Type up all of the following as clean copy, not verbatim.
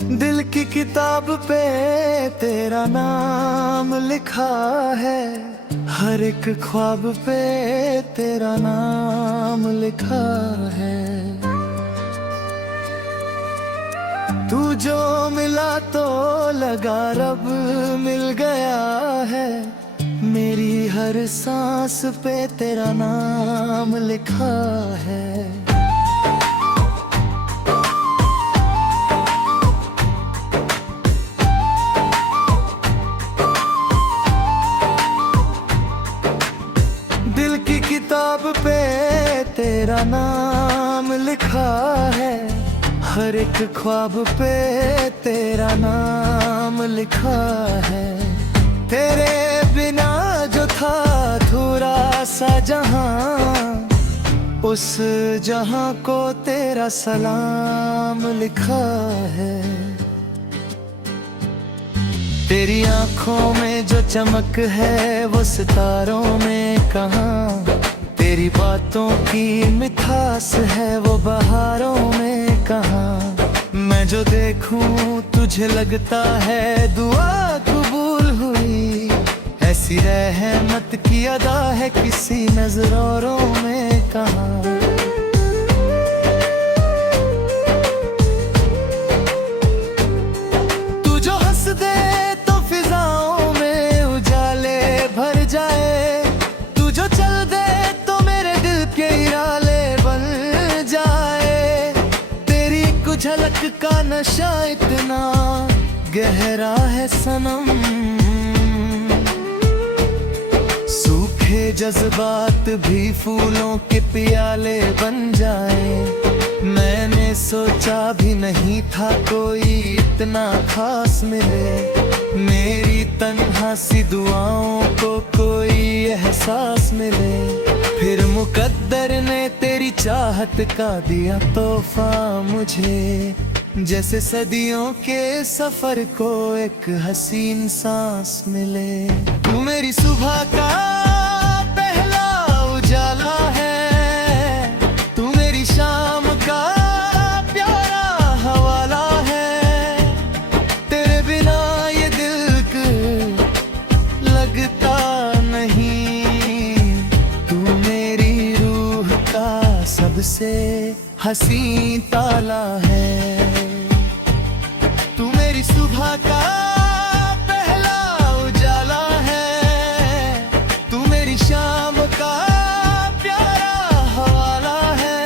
दिल की किताब पे तेरा नाम लिखा है, हर एक ख्वाब पे तेरा नाम लिखा है। तू जो मिला तो लगा रब मिल गया है, मेरी हर सांस पे तेरा नाम लिखा है। दिल की किताब पे तेरा नाम लिखा है, हर एक ख्वाब पे तेरा नाम लिखा है। तेरे बिना जो था थोड़ा सा जहां, उस जहां को तेरा सलाम लिखा है। तेरी आंखों में जो चमक है वो सितारों में कहाँ, तेरी बातों की मिठास है वो बहारों में कहाँ। मैं जो देखूं तुझे लगता है दुआ कबूल हुई, ऐसी रहमत की अदा है किसी नजरों में कहाँ। तू जो हंस दे तो फिजाओं में उजाले भर जाए, तू जो चल दे तो मेरे दिल के इराले बन जाए। तेरी कुछ झलक का नशा इतना गहरा है सनम, सूखे जज्बात भी फूलों के प्याले बन जाए। मैंने सोचा भी नहीं था कोई इतना खास मिले, मेरी तन्हा सी दुआओं को कोई एहसास मिले। फिर मुकद्दर ने तेरी चाहत का दिया तोहफा मुझे, जैसे सदियों के सफर को एक हसीन सांस मिले। तू मेरी सुबह का पहला उजाला है, तू मेरी शाम का प्यारा हवाला है। तेरे बिना ये दिल लगता नहीं, तू मेरी रूह का सबसे हसी ताला है। तू मेरी सुबह का पहला उजाला है, तू मेरी शाम का प्यारा हवाला है।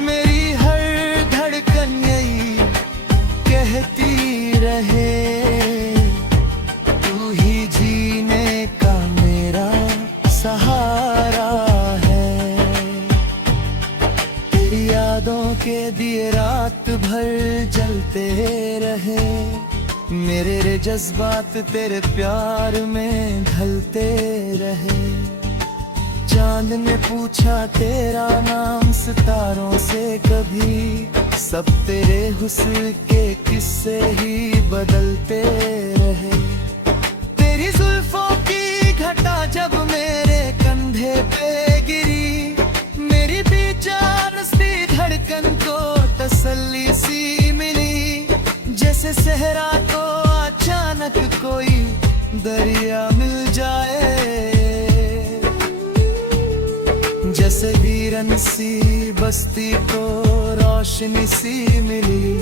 मेरी हर धड़कन यही कहती रहे, तू ही जीने का मेरा सहारा है। तेरी यादों के दिए रात भर जलते रहे, मेरे जज्बात तेरे प्यार में ढलते रहे। चांद ने पूछा तेरा नाम सितारों से कभी, सब तेरे हुस्न के किस्से ही बदलते रहे। तेरी जुल्फों की घटा जब मेरे कंधे पे गिरी, मेरी बेजान सी धड़कन को तसल्ली सी मिली। जैसे सहरा को अचानक कोई दरिया मिल जाए, जैसे वीरन सी बस्ती को रोशनी सी मिली।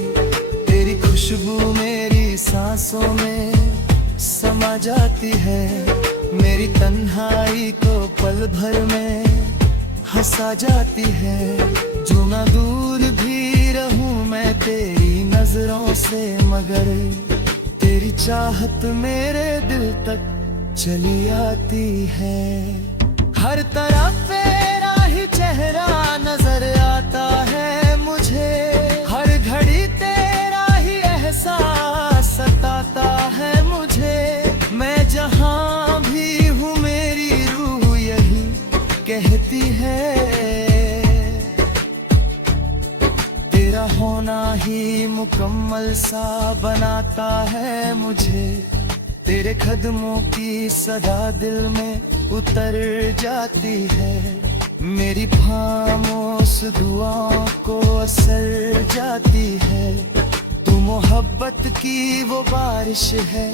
तेरी खुशबू मेरी सांसों में समा जाती है, मेरी तन्हाई को पल भर में हंसा जाती है। जो ना दूर भी रहूं मैं तेरी नजरों से, मगर तेरी चाहत मेरे दिल तक चली आती है। हर तरफ तेरा ही चेहरा नजर आता है मुझे, हर घड़ी तेरा ही एहसास सताता है मुझे। मैं जहां भी हूँ मेरी रूह यही कहती है, तेरा होना ही मुकम्मल सा बनाता है मुझे। तेरे कदमों की सदा दिल में उतर जाती है, मेरी खामोश दुआओं को असर जाती है। तू मोहब्बत की वो बारिश है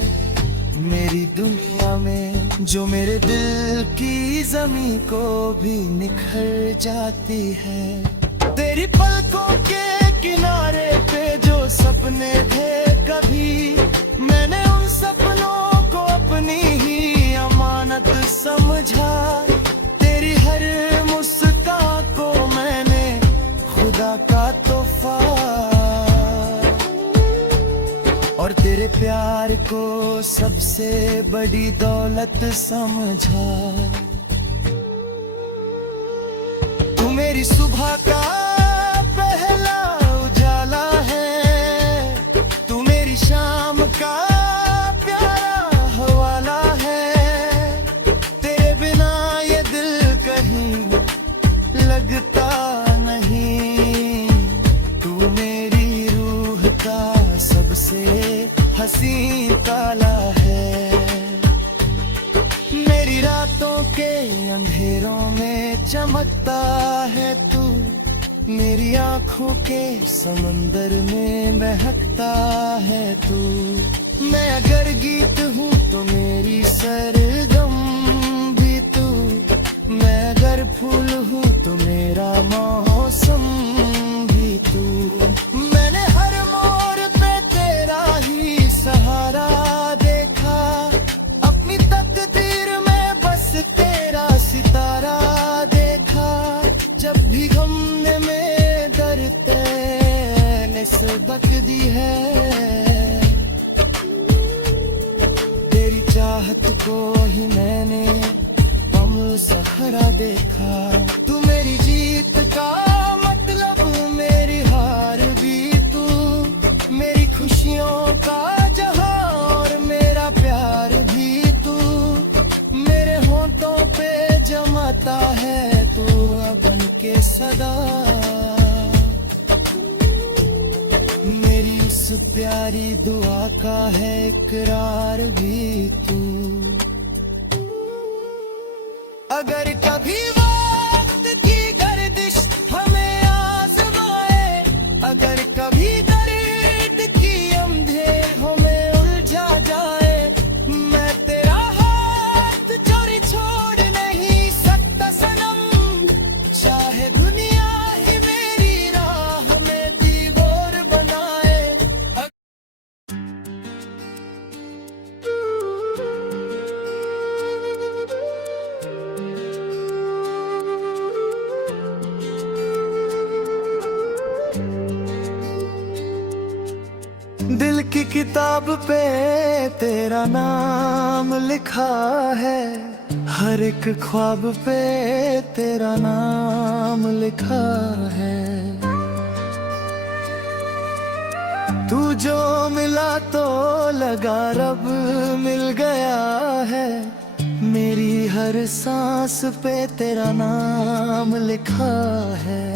मेरी दुनिया में, जो मेरे दिल की जमीन को भी निखर जाती है। तेरी पलकों के किनारे पे जो सपने थे कभी, मैंने उन सपनों को अपनी ही अमानत समझा। तेरी हर मुस्कान को मैंने खुदा का तोहफा, और तेरे प्यार को सबसे बड़ी दौलत समझा। तू मेरी सुबह का पहला उजाला है, तू मेरी शाम का प्यारा हवाला है। तेरे बिना ये दिल कहीं लगता नहीं, तू मेरी रूह का सबसे हसीन ताला है। मेरी रातों के अंधेरों में चमकता है तू, मेरी आँखों के समंदर में महकता है तू। मैं अगर गीत हूँ तो मेरी सरगम भी तू, मैं अगर फूल हूँ तो मेरा मौसम भी तू। मैंने हर मोड़ पे तेरा ही सहारा देखा, अपनी तकदीर में बस तेरा सितारा देखा। जब भी गम में दर्द ने सबक दी है, तेरी चाहत को ही मैंने हम सहारा देखा। तू मेरी जीत का मतलब, मेरी हार भी तू, मेरी खुशियों का जहां और मेरा प्यार भी तू। मेरे होंठों पे जमाता है तू बन के सदा, मेरी उस प्यारी दुआ का है इकरार भी तू। अगर कभी वक्त की गर्दिश हमें आजमाए, अगर कभी दर्द की अंधेर हमें उलझा जाए, मैं तेरा हाथ चोरी छोड़ नहीं सकता सनम। चाहे दुनिया ही मेरी राह में दीवार बनाए। दिल की किताब पे तेरा नाम लिखा है, हर एक ख्वाब पे तेरा नाम लिखा है। तू जो मिला तो लगा रब मिल गया है, मेरी हर सांस पे तेरा नाम लिखा है।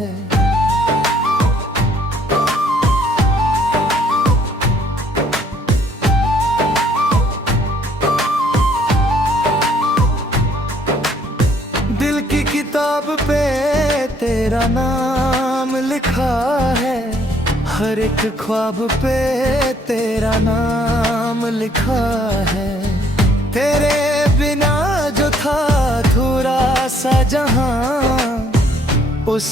दिल की किताब पे तेरा नाम लिखा है, हर एक ख्वाब पे तेरा नाम लिखा है। तेरे बिना जो था थोड़ा सा जहां, उस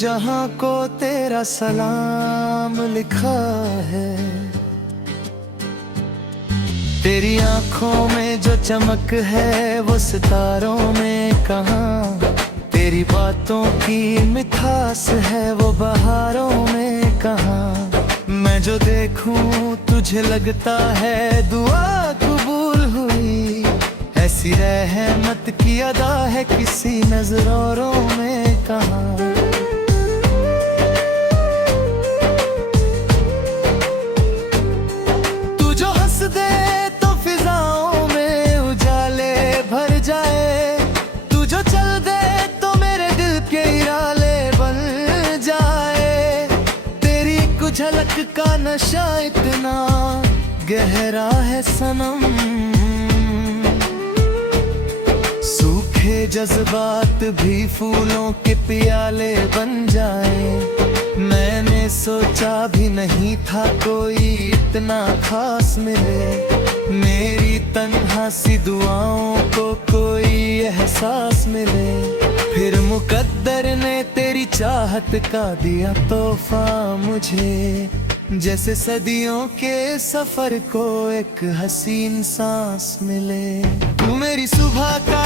जहां को तेरा सलाम लिखा है। तेरी आंखों में जो चमक है वो सितारों में कहाँ, तेरी बातों की मिठास है वो बहारों में कहाँ। मैं जो देखूं तुझे लगता है दुआ कबूल हुई, ऐसी रहमत की अदा है किसी नजरों में कहाँ। तू जो हंस दे तो फिजाओं में उजाले भर जाए, तू जो चल दे तो मेरे दिल के इराले बन जाए। तेरी कुछ झलक का नशा इतना गहरा है सनम, सूखे जज्बात भी फूलों के प्याले बन जाएं। मैंने सोचा भी नहीं था कोई इतना खास मिले, मेरी तन्हा सी दुआओं को कोई एहसास मिले। फिर मुकद्दर ने तेरी चाहत का दिया तोहफा मुझे, जैसे सदियों के सफर को एक हसीन सांस मिले। तू मेरी सुबह का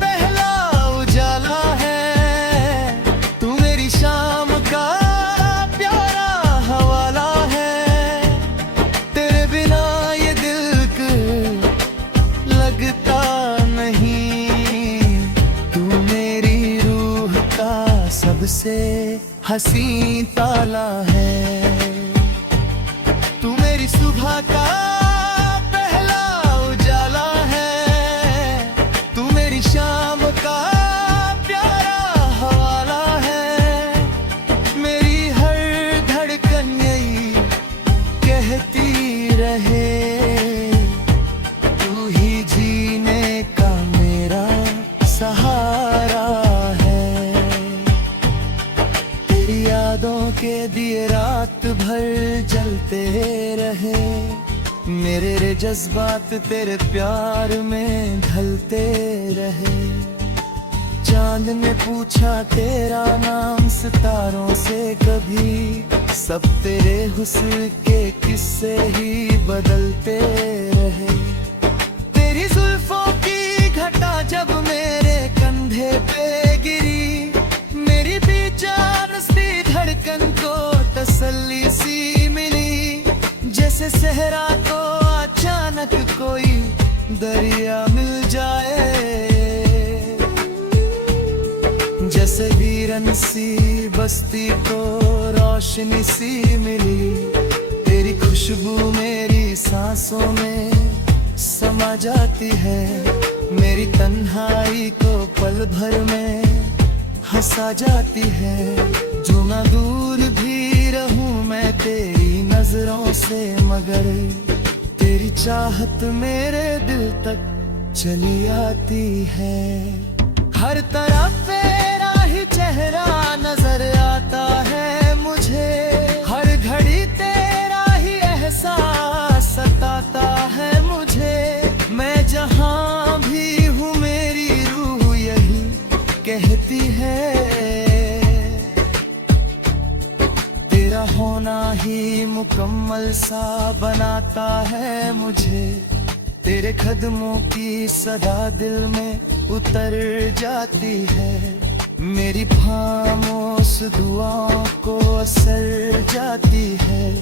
पहला उजाला है, तू मेरी शाम का प्यारा हवाला है। तेरे बिना ये दिल लगता नहीं, तू मेरी रूह का सबसे हसीन ताला है। तू मेरी सुबह का पहला उजाला है, तू मेरी शाम का प्यारा हवाला है। मेरी हर धड़कन यही कहती रहे, तू ही जीने का मेरा सहारा है। तेरी यादों के दिए रात भर जलते रहे, मेरे जज्बात तेरे प्यार में ढलते रहे। चांद ने पूछा तेरा नाम सितारों से कभी, सब तेरे हुस्न के किस्से ही बदलते रहे। तेरी जुल्फों की घटा जब मेरे कंधे पे गिरी, मेरी बेजान सी धड़कन को तसल्ली सी मिली। जैसे सहरा को अचानक कोई दरिया मिल जाए, जैसे वीरन सी बस्ती को रोशनी सी मिली। तेरी खुशबू मेरी सांसों में समा जाती है, मेरी तन्हाई को पल भर में हंसा जाती है। जो ना दूर भी रहूं मैं तेरी नजरों से, मगर तेरी चाहत मेरे दिल तक चली आती है। हर तरफ तेरा ही चेहरा नजर आता है मुझे, हर घड़ी तेरा ही एहसास सताता है मुझे। मैं जहां भी हूँ मेरी रूह यही कहती है, तेरा होना ही मुकम्मल सा बनाता है मुझे। तेरे कदमों की सदा दिल में उतर जाती है, मेरी खामोश दुआओं को असर जाती है।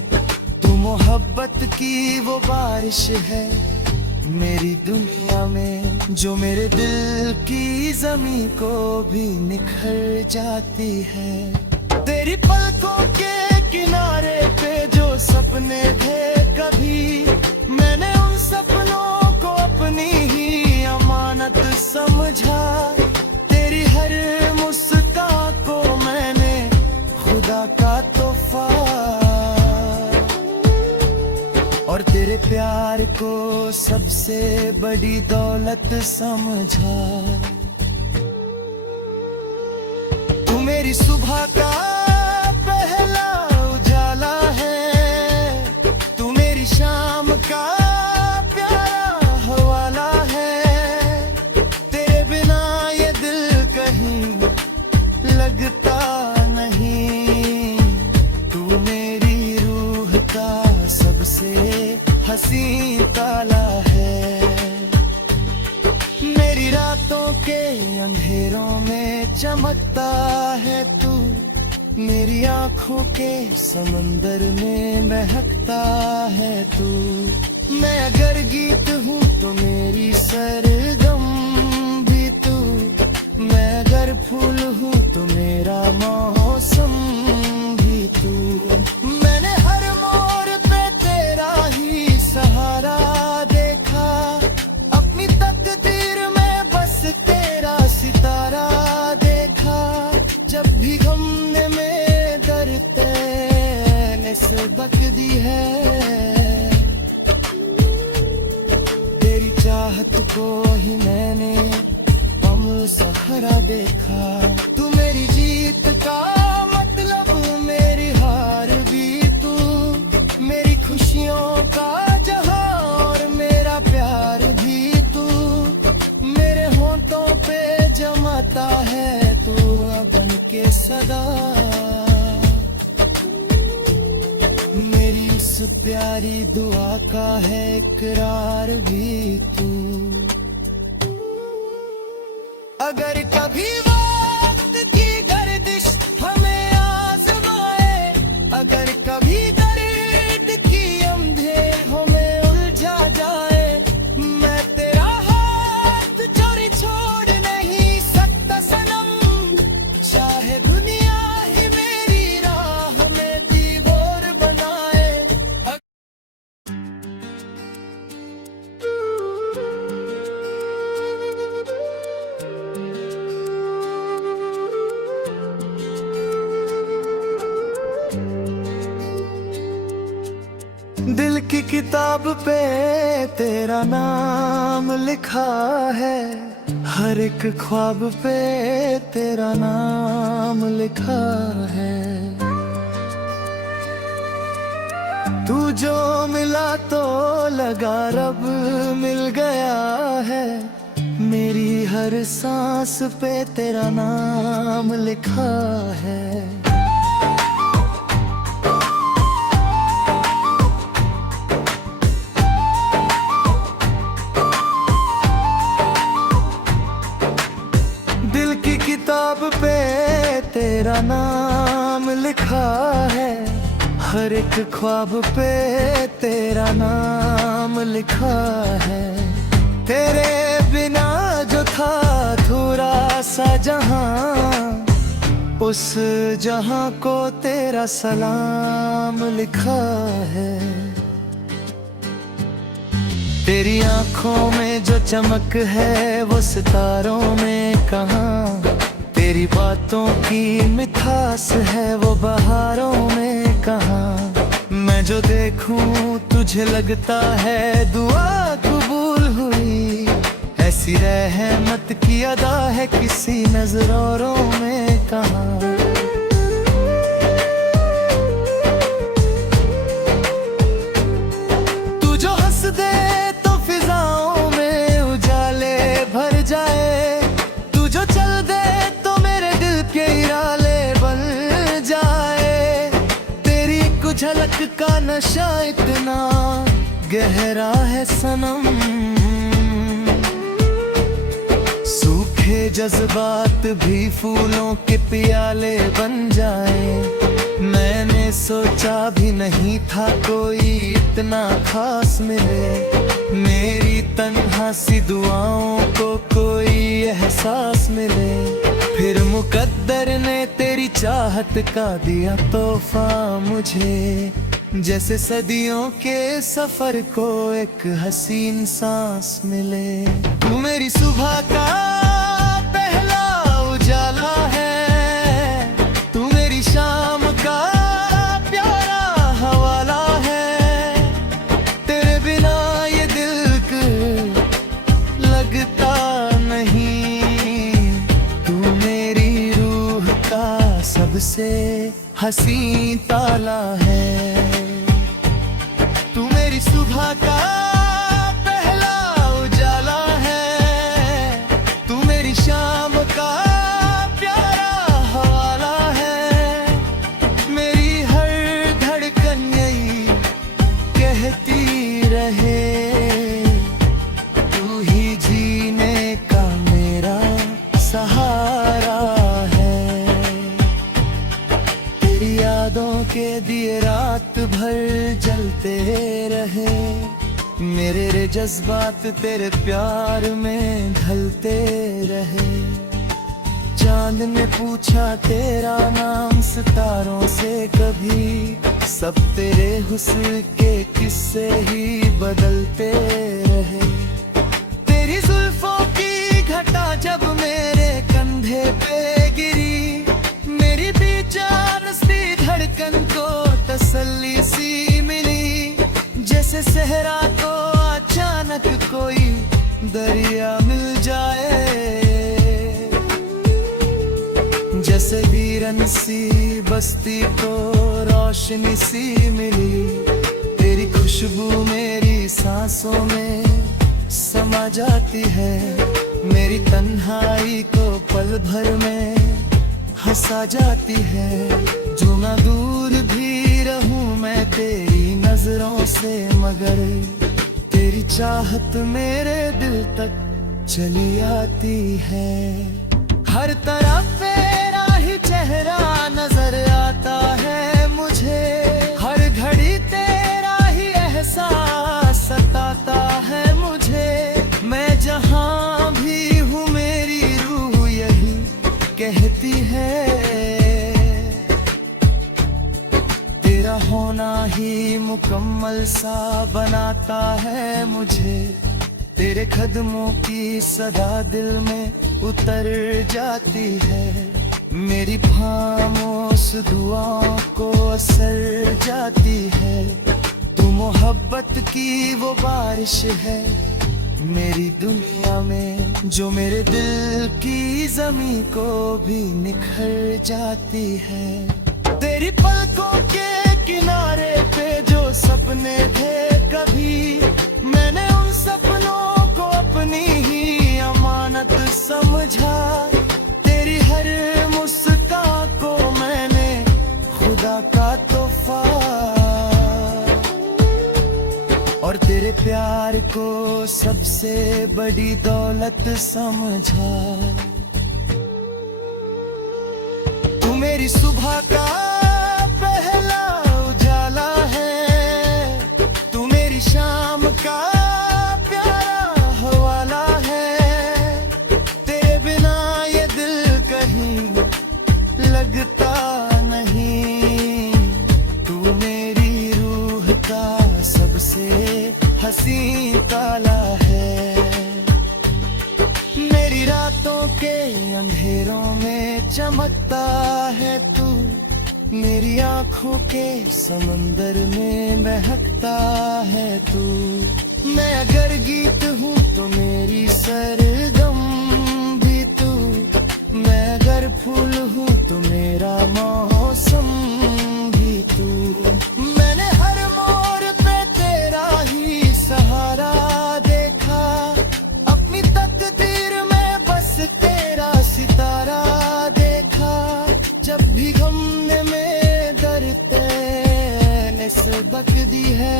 तू मोहब्बत की वो बारिश है मेरी दुनिया में, जो मेरे दिल की जमीन को भी निखर जाती है। तेरी पलकों के किनारे पे जो सपने थे कभी, मैंने उन सपनों को अपनी ही अमानत समझा। तेरी हर मुस्कान को मैंने खुदा का तोहफा, और तेरे प्यार को सबसे बड़ी दौलत समझा। तू मेरी सुबह का पहला उजाला है, तू मेरी शाम का प्यारा हवाला है। तेरे बिना ये दिल कहीं लगता नहीं, तू मेरी रूह का सबसे हसीन ताला है। मेरी रातों के अंधेरों में चमकता है तू, मेरी आंखों के समंदर में महकता है तू। मैं अगर गीत हूँ तो मेरी सरगम भी तू, मैं अगर फूल हूँ तो मेरा मौसम भी तू। मैंने हर मोड़ पे तेरा ही सहारा देखा, अपनी तकदीर में बस तेरा सितारा देखा। जब भी गम ने में डरते ने सबक दी है, तेरी चाहत को ही मैंने हरा देखा। तू मेरी जीत का मतलब, मेरी हार भी तू, मेरी खुशियों का जहां और मेरा प्यार भी तू, मेरे होंठों पे जमाता है तू बन के सदा। मेरी उस प्यारी दुआ का है इकरार भी तू। अगर कभी वक्त की गर्दिश हमें आजमाए, अगर कभी दर्द की अंधेर हमें उलझा जाए, मैं तेरा हाथ चोरी छोड़ नहीं सकता सनम। चाहे दुनिया ही मेरी राह में दीवार बनाए। दिल की किताब पे तेरा नाम लिखा है, हर एक ख्वाब पे तेरा नाम लिखा है। तू जो मिला तो लगा रब मिल गया है, मेरी हर सांस पे तेरा नाम लिखा है। दिल की किताब पे तेरा नाम लिखा है, हर एक ख्वाब पे तेरा नाम लिखा है। तेरे बिना जो था थोड़ा सा जहां, उस जहां को तेरा सलाम लिखा है। तेरी आंखों में जो चमक है वो सितारों में कहाँ, तेरी बातों की मिठास है वो बहारों में कहाँ। मैं जो देखूं तुझे लगता है दुआ कबूल हुई, ऐसी रहमत की अदा है किसी नजरों में कहाँ। तू जो हंस दे तो फिजाओं में उजाले भर जाए, तू जो चल दे तो मेरे दिल के इराले बन जाए। तेरी एक झलक का नशा इतना गहरा है सनम, सूखे जज्बात भी फूलों के प्याले बन जाए। मैंने सोचा भी नहीं था कोई इतना खास मिले, मेरी तन्हा सी दुआओं को कोई एहसास मिले। फिर मुकद्दर ने तेरी चाहत का दिया तोहफा मुझे, जैसे सदियों के सफर को एक हसीन सांस मिले। तू मेरी सुबह का पहला उजाला है, तू मेरी शाम का प्यारा हवाला है। तेरे बिना ये दिल लगता नहीं, तू मेरी रूह का सबसे हसी ताला है। तू मेरी सुबह का पहला उजाला है, तू मेरी शाम का प्यारा हवाला है। मेरी हर धड़कन यही कहती रहे, तू ही जीने का मेरा सहारा है। तेरी यादों के दिए रात भर जलते रहे, मेरे जज्बात तेरे प्यार में ढलते रहे। चांद ने पूछा तेरा नाम सितारों से कभी, सब तेरे हुस्न के किस्से ही बदलते रहे। तेरी जुल्फों की घटा जब मेरे कंधे पे गिरी, मेरी बेजान सी धड़कन को तसल्ली सी मिली। जैसे सहरा को अचानक कोई दरिया मिल जाए, वीरन सी बस्ती को रोशनी सी मिली, तेरी खुशबू मेरी सांसों में समा जाती है, मेरी तन्हाई को पल भर में हंसा जाती है। जो मैं दूर भी रहूं मैं तेरी नजरों से, मगर तेरी चाहत मेरे दिल तक चली आती है। हर तरफ तेरा ही चेहरा नजर आता है मुझे, हर घड़ी तेरा ही एहसास सताता है मुझे। मैं जहां भी हूँ मेरी रूह यही कहती है, तेरा होना ही मुकम्मल सा बनाता है मुझे। तेरे कदमों की सदा दिल में उतर जाती है, मेरी खामोश दुआओं को असर जाती है। तू मोहब्बत की वो बारिश है मेरी दुनिया में, जो मेरे दिल की जमीन को भी निखर जाती है। तेरी पलकों के किनारे पे जो सपने थे कभी, मैंने उन सपनों को अपनी ही अमानत समझा। तेरी हर मुस्कान को मैंने खुदा का तोहफा, और तेरे प्यार को सबसे बड़ी दौलत समझा। तू मेरी सुबह का पहला उजाला है, तू मेरी शाम का प्यारा हवाला है। तेरे बिना ये दिल कहीं लगता नहीं, तू मेरी रूह का सबसे हसीन ताला है। मेरी रातों के अंधेरों में चमकता है तू, मेरी आंखों के समंदर में महकता है तू। मैं अगर गीत हूँ तो मेरी सरगम भी तू, मैं अगर फूल हूँ तो मेरा मौसम भी तू। मैंने हर मोड़ पे तेरा ही सहारा देखा, अपनी तकदीर में बस तेरा सितारा देखा। जब भी गम ने में दर्द ने सबक दी है,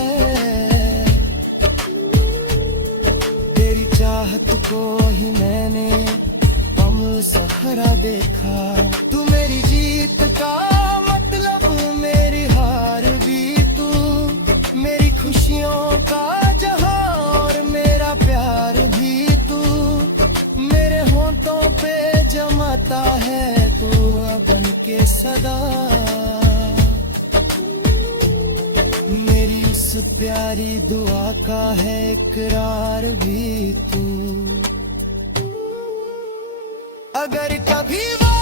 तेरी चाहत को ही मैंने हम सहारा देखा। तू मेरी जीत का मतलब मेरी हार भी तू, मेरी खुशियों का जहां और मेरा प्यार भी तू। मेरे होंठों पे जमाता है तू बन के सदा, मेरी उस प्यारी दुआ का है इकरार भी तू। अगर कभी वो